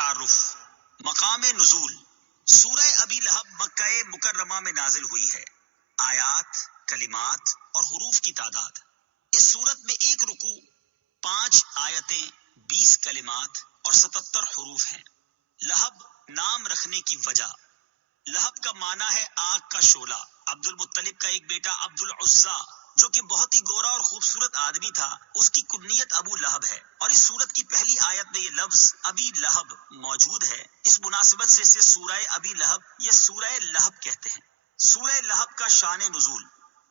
تعارف. مقام نزول. سورہ ابی لہب مکہ مکرمہ میں نازل ہوئی ہے. آیات، کلمات اور حروف کی تعداد. اس سورت میں ایک رکوع، 5 آیتیں، 20 کلمات اور 77 حروف ہیں. لہب نام رکھنے کی وجہ. لہب کا معنی ہے آگ کا شعلہ. عبد المطلب کا ایک بیٹا عبد العزا جو کہ بہت ہی گورا اور خوبصورت آدمی تھا، اس کی کنیت ابو لہب ہے. اور اس سورت کی پہلی آیت میں یہ لفظ ابی لہب موجود ہے. اس مناسبت سے اسے سورہ ابی لہب یا سورہ لہب کہتے ہیں. سورہ لہب کا شان نزول.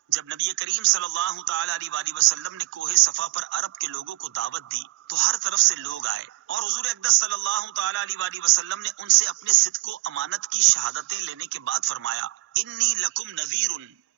جب نبی کریم صلی اللہ تعالی علیہ وآلہ وسلم نے کوہ صفا پر عرب کے لوگوں کو دعوت دی تو ہر طرف سے لوگ آئے اور حضور اقدس صلی اللہ تعالی علیہ وآلہ وسلم نے ان سے اپنے صدق و امانت کی شہادتیں لینے کے بعد فرمایا انی لکم نذیر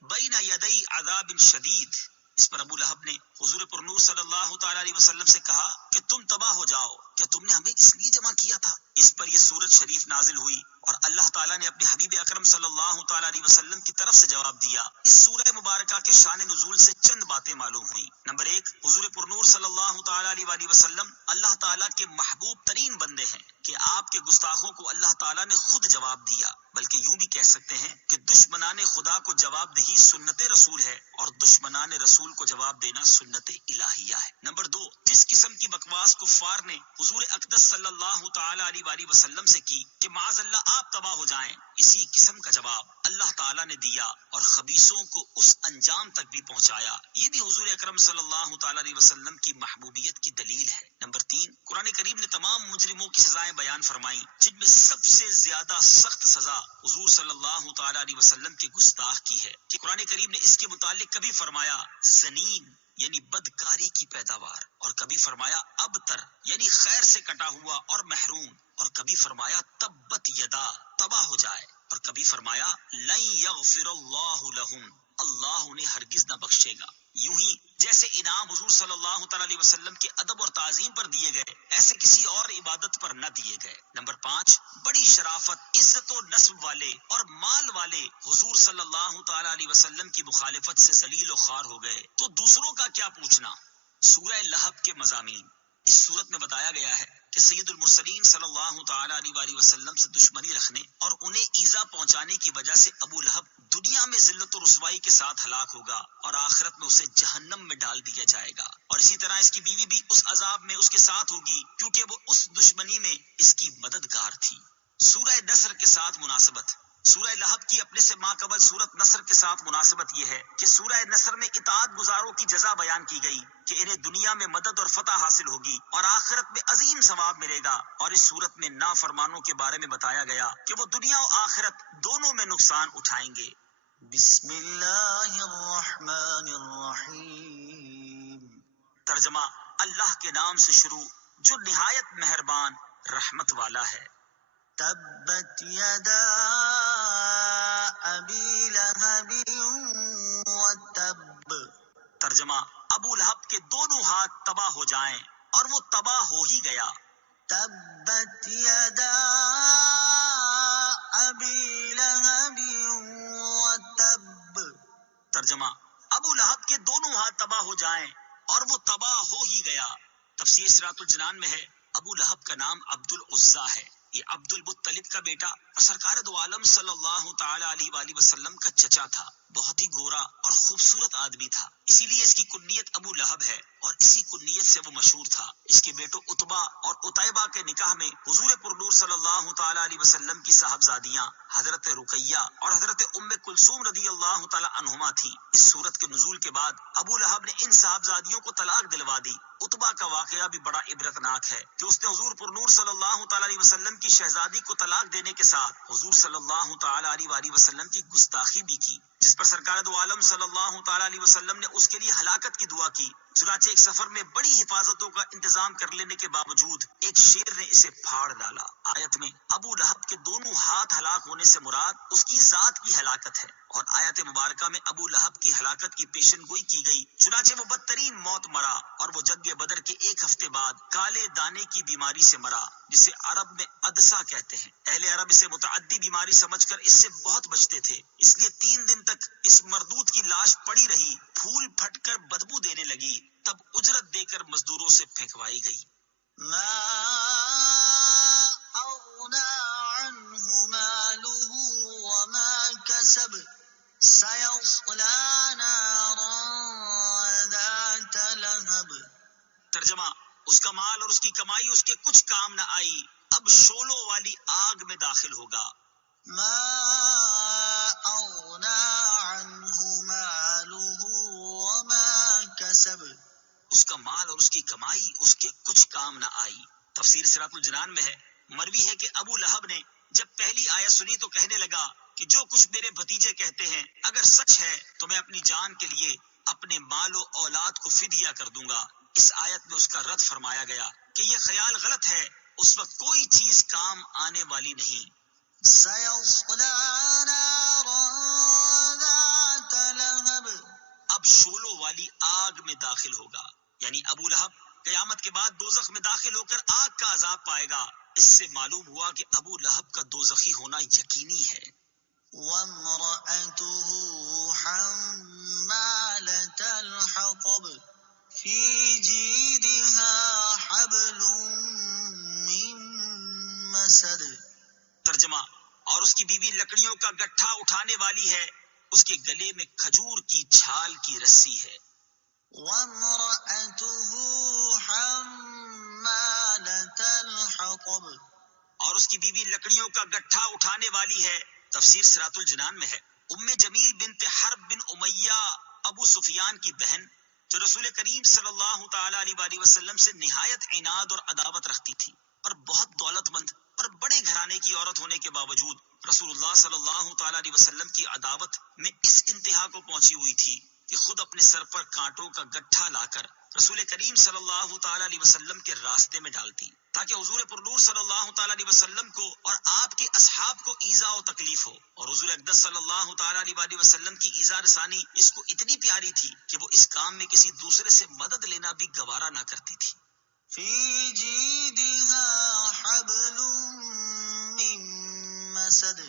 بین یدی عذاب شدید. اس پر ابو لہب نے حضور پر نور صلی اللہ تعالی علیہ وسلم سے کہا کہ تم تباہ ہو جاؤ، کیا تم نے ہمیں اس لیے جمع کیا تھا؟ اس پر یہ سورت شریف نازل ہوئی اور اللہ تعالیٰ نے اپنے حبیب اکرم صلی اللہ تعالی علیہ وسلم کی طرف سے جواب دیا. اس سورہ مبارکہ کے شان نزول سے چند باتیں معلوم ہوئی. نمبر 1، حضور پر نور صلی اللہ تعالی علیہ وآلہ وسلم اللہ تعالیٰ کے محبوب ترین بندے ہیں کہ آپ کے گستاخوں کو اللہ تعالیٰ نے خود جواب دیا. بلکہ یوں بھی کہہ سکتے ہیں کہ دشمنان خدا کو جواب دہی سنت رسول ہے اور دشمنان رسول کو جواب دینا سنت الہیہ ہے. نمبر 2، جس قسم کی بکواس کفار نے حضور اقدس صلی اللہ تعالی علیہ وآلہ وسلم سے کی کہ معاذ اللہ آپ تباہ ہو جائیں، اسی قسم کا جواب اللہ تعالیٰ نے دیا اور خبیثوں کو اس انجام تک بھی پہنچایا. یہ بھی حضور اکرم صلی اللہ تعالی علیہ وسلم کی محبوبیت کی دلیل ہے. نمبر 3، قرآن کریم نے تمام مجرموں کی سزائیں بیان فرمائیں جن میں سب سے زیادہ سخت سزا حضور صلی اللہ تعالی علیہ وسلم کے گستاخ کی ہے کہ قرآن کریم نے اس کے متعلق کبھی فرمایا زنین یعنی بدکاری کی پیداوار، اور کبھی فرمایا ابتر یعنی خیر سے کٹا ہوا اور محروم، اور کبھی فرمایا تبت یدا تباہ ہو جائے، اور کبھی فرمایا لن یغفر اللہ لہم اللہ انہیں ہرگز نہ بخشے گا. یوں ہی جیسے انعام حضور صلی اللہ تعالی علیہ وسلم کے ادب اور تعظیم پر دیے گئے ایسے کسی اور عبادت پر نہ دیے گئے. نمبر 5، بڑی شرافت، عزت و نسب والے اور مال والے حضور صلی اللہ تعالی علیہ وسلم کی مخالفت سے ذلیل و خوار ہو گئے تو دوسروں کا کیا پوچھنا. سورہ لہب کے مضامین. اس صورت میں بتایا گیا ہے کہ سید المرسلین صلی اللہ تعالی علیہ وآلہ وسلم سے دشمنی رکھنے اور انہیں ایذا پہنچانے کی وجہ سے ابو لہب دنیا میں ذلت و رسوائی کے ساتھ ہلاک ہوگا اور آخرت میں اسے جہنم میں ڈال دیا جائے گا. اور اسی طرح اس کی بیوی بھی اس عذاب میں اس کے ساتھ ہوگی کیونکہ وہ اس دشمنی میں اس کی مددگار تھی. سورہ نصر کے ساتھ مناسبت. سورہ لہب کی اپنے سے ماقبل سورت نصر کے ساتھ مناسبت یہ ہے کہ سورہ نصر میں اطاعت گزاروں کی جزا بیان کی گئی کہ انہیں دنیا میں مدد اور فتح حاصل ہوگی اور آخرت میں عظیم ثواب ملے گا. اور اس سورت میں نافرمانوں کے بارے میں بتایا گیا کہ وہ دنیا و آخرت دونوں میں نقصان اٹھائیں گے. بسم اللہ الرحمن الرحیم. ترجمہ، اللہ کے نام سے شروع جو نہایت مہربان رحمت والا ہے. تبت یدا ابی لہب وتب. ترجمہ، ابو لہب کے دونوں ہاتھ تباہ ہو جائیں اور وہ تباہ ہو ہی گیا. تبت یدا ابی لہب وتب. ترجمہ، ابو لہب کے دونوں ہاتھ تباہ ہو جائیں اور وہ تباہ ہو ہی گیا. تفسیر صراط الجنان میں ہے ابو لہب کا نام عبد العزا ہے. یہ عبد المطلب کا بیٹا اور سرکار دو عالم صلی اللہ تعالی علیہ وآلہ وسلم کا چچا تھا. بہت ہی گورا اور خوبصورت آدمی تھا، اسی لیے اس کی کنیت ابو لہب ہے اور اسی کنیت سے وہ مشہور تھا. اس کے بیٹوں عتبہ اور عتیبہ کے نکاح میں حضور پر نور صلی اللہ تعالی علیہ وسلم کی صاحبزادیاں حضرت رقیہ اور حضرت ام کلثوم رضی اللہ تعالی عنہما تھی. اس سورت کے نزول کے بعد ابو لہب نے ان صاحبزادیوں کو طلاق دلوا دی. عتبہ کا واقعہ بھی بڑا عبرتناک ہے کہ اس نے حضور پر نور صلی اللہ تعالی علیہ وسلم کی شہزادی کو طلاق دینے کے ساتھ حضور صلی اللہ تعالی علیہ وآلہ وسلم کی گستاخی بھی کی، جس پر سرکار دو عالم صلی اللہ تعالی علیہ وسلم نے اس کے لیے ہلاکت کی دعا کی. چنانچہ ایک سفر میں بڑی حفاظتوں کا انتظام کر لینے کے باوجود ایک شیر نے اسے پھاڑ ڈالا. آیت میں ابو لہب کے دونوں ہاتھ ہلاک ہونے سے مراد اس کی ذات کی ہلاکت ہے اور آیت مبارکہ میں ابو لہب کی ہلاکت کی پیشن گوئی کی گئی. چنانچہ وہ بدترین موت مرا اور وہ جنگ بدر کے ایک ہفتے بعد کالے دانے کی بیماری سے مرا جسے عرب میں ادسا کہتے ہیں. اہل عرب اسے متعدی بیماری سمجھ کر اس سے بہت بچتے تھے، اس لیے 3 دن تک اس مردود کی لاش پڑی رہی، پھول پھٹ کر بدبو دینے لگی، تب اجرت دے کر مزدوروں سے پھینکوائی گئی. ما کی کمائی اس کے کچھ کام نہ آئی، اب شولوں والی آگ میں داخل ہوگا۔ ما اغنى عنه ماله وما كسب، اس کا مال اور اس کی کمائی اس کے کچھ کام نہ آئی۔ تفسیر صراط الجنان میں ہے، مروی ہے کہ ابو لہب نے جب پہلی آیت سنی تو کہنے لگا کہ جو کچھ میرے بھتیجے کہتے ہیں اگر سچ ہے تو میں اپنی جان کے لیے اپنے مال و اولاد کو فدیہ کر دوں گا۔ اس آیت میں اس کا رد فرمایا گیا کہ یہ خیال غلط ہے، اس وقت کوئی چیز کام آنے والی نہیں۔ سيصلى نارا ذات لهب، اب شولوں والی آگ میں داخل ہوگا، یعنی ابو لہب قیامت کے بعد دوزخ میں داخل ہو کر آگ کا عذاب پائے گا۔ اس سے معلوم ہوا کہ ابو لہب کا دوزخی ہونا یقینی ہے۔ وامرأته حمالة الحطب في جيدها حبل من مسد، ترجمہ، اور اس کی بیوی لکڑیوں کا گٹھا اٹھانے والی ہے، اس کے گلے میں کھجور کی چھال کی رسی ہے۔ وامرأته حمالة الحطب، اور اس کی بیوی لکڑیوں کا گٹھا اٹھانے والی ہے۔ تفسیر صراط الجنان میں ہے، ام جمیل بنت حرب بن امیہ ابو سفیان کی بہن، جو رسول کریم صلی اللہ تعالی علیہ وآلہ وسلم سے نہایت عناد اور عداوت رکھتی تھی، اور بہت دولت مند اور بڑے گھرانے کی عورت ہونے کے باوجود رسول اللہ صلی اللہ تعالی علیہ وسلم کی عداوت میں اس انتہا کو پہنچی ہوئی تھی کہ خود اپنے سر پر کانٹوں کا گٹھا لا کر رسول کریم صلی اللہ تعالی علیہ وسلم کے راستے میں ڈالتی، تاکہ حضور پرنور صلی اللہ تعالی علیہ وسلم کو اور آپ کے اصحاب کو ایذا و تکلیف ہو، اور حضور اقدس صلی اللہ تعالی علیہ وآلہ وسلم کی ایذا رسانی اس کو اتنی پیاری تھی کہ وہ اس کام میں کسی دوسرے سے مدد لینا بھی گوارا نہ کرتی تھی۔ في جيدها حبل من مسد،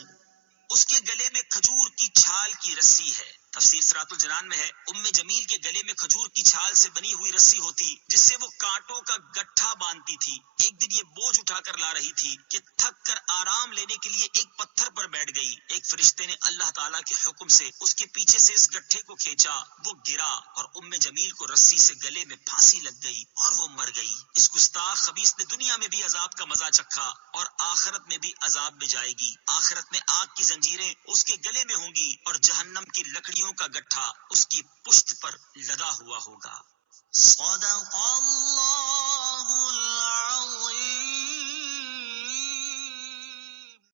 اس کے گلے میں کھجور کی چھال کی رسی ہے۔ تفسیر صراط الجنان میں ہے، ام جمیل کے گلے میں کھجور کی چھال سے بنی ہوئی رسی ہوتی جس سے وہ کانٹوں کا گٹھا باندھتی تھی۔ ایک دن یہ بوجھ اٹھا کر لا رہی تھی کہ تھک کر آرام لینے کے لیے ایک پتھر پر بیٹھ گئی، ایک فرشتے نے اللہ تعالیٰ کے حکم سے اس کے پیچھے سے اس گٹھے کو کھینچا، وہ گرا اور ام جمیل کو رسی سے گلے میں پھانسی لگ گئی اور وہ مر گئی۔ اس گستاخ خبیث نے دنیا میں بھی عذاب کا مزہ چکھا اور آخرت میں بھی عذاب میں جائے گی۔ آخرت میں آگ کی زنجیریں اس کے گلے میں ہوں گی اور جہنم کی لکڑیوں کا گٹھا اس کی پشت پر لدا ہوا ہوگا۔ صدق اللہ